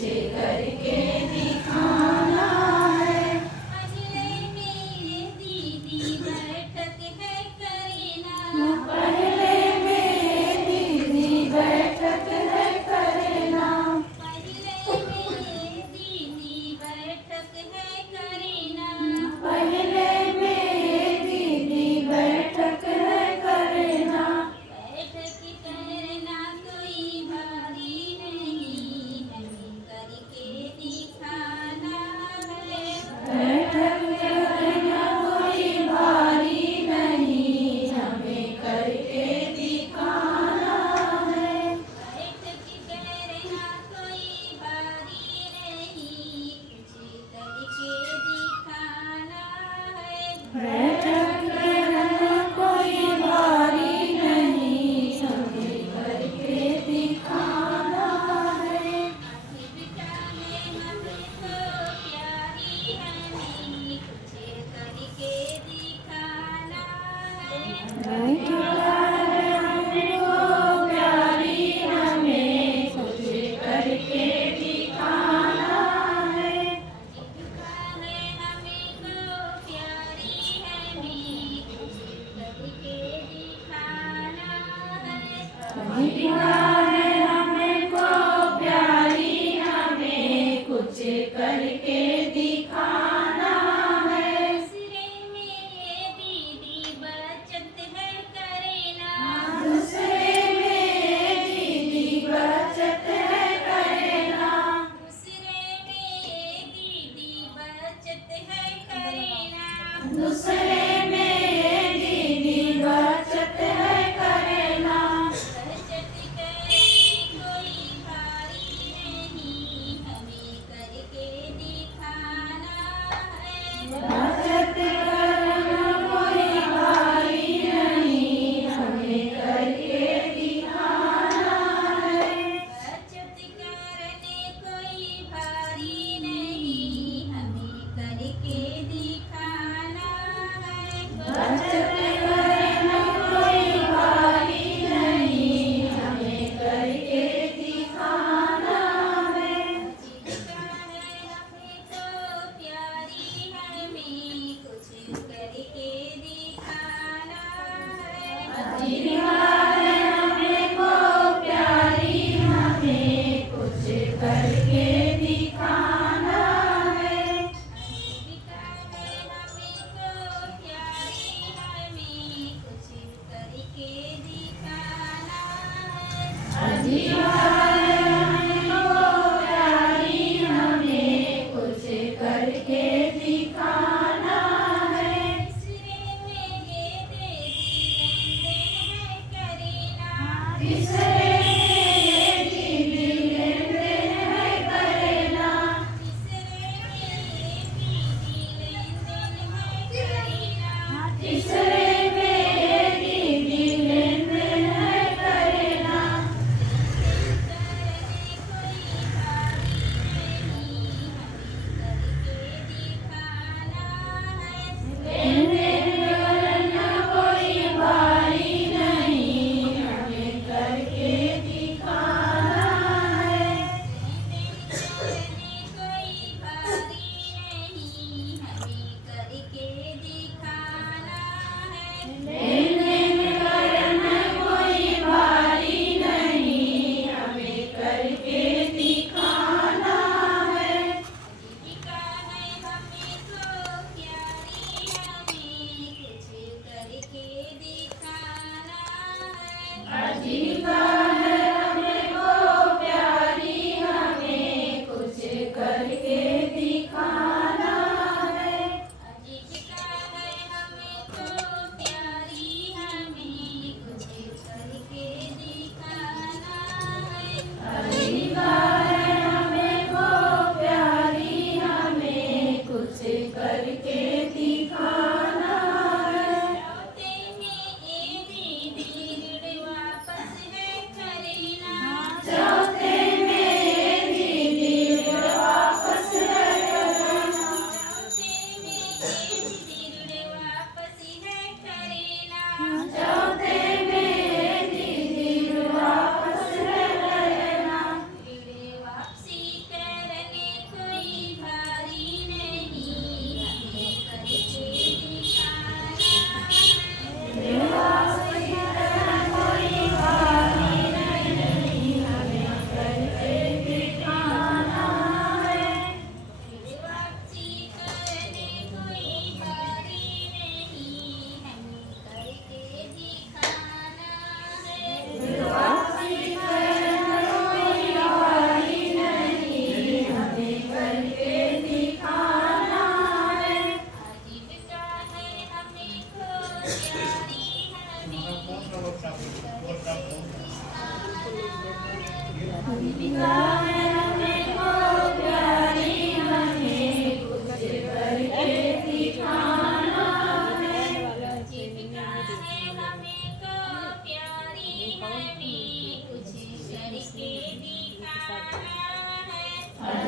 मुझे करके दिखाना है। पहले मेरे दीदी बैठक है करना, पहले मेरे दीदी बैठक है करना। पहले मेरे दीदी बैठक है करना। पहले मेरे दीदी बैठक है करना। बैठक करना कोई भारी नहीं है, करके दिखाना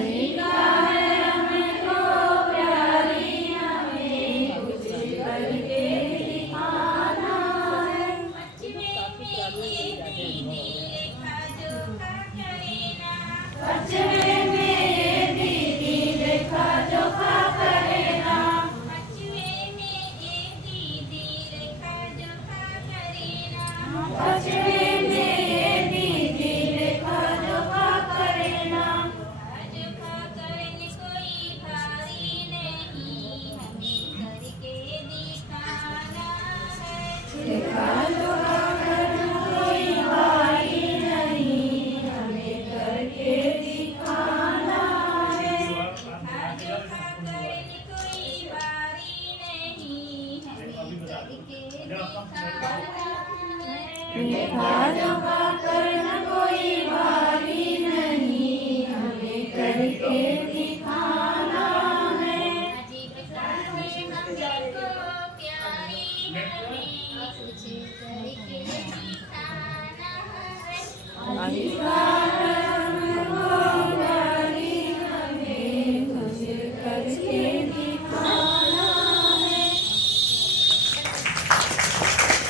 अधिका है हमको प्यारी हमें कुछ करके दिखाना है। पचवे में ये दीदी लेखा जोखा करे ना। पचवे में ये दीदी लेखा जोखा करे ना। पचवे में ये दीदी लेखा जोखा करे ना। जोखा करने कोई भारी नहीं हमें करके दिखाना है। लेखा जोखा करना कोई भारी नहीं हमें करके दिखाना है। लेखा जोखा करने कोई भारी नहीं हमें करके दिखाना है। लेखा जोखा करना कोई भारी नहीं हमें करके दिखाना है। आजीविका है हमको प्यारी हमें कुछ करके दिखाना है। आजीविका है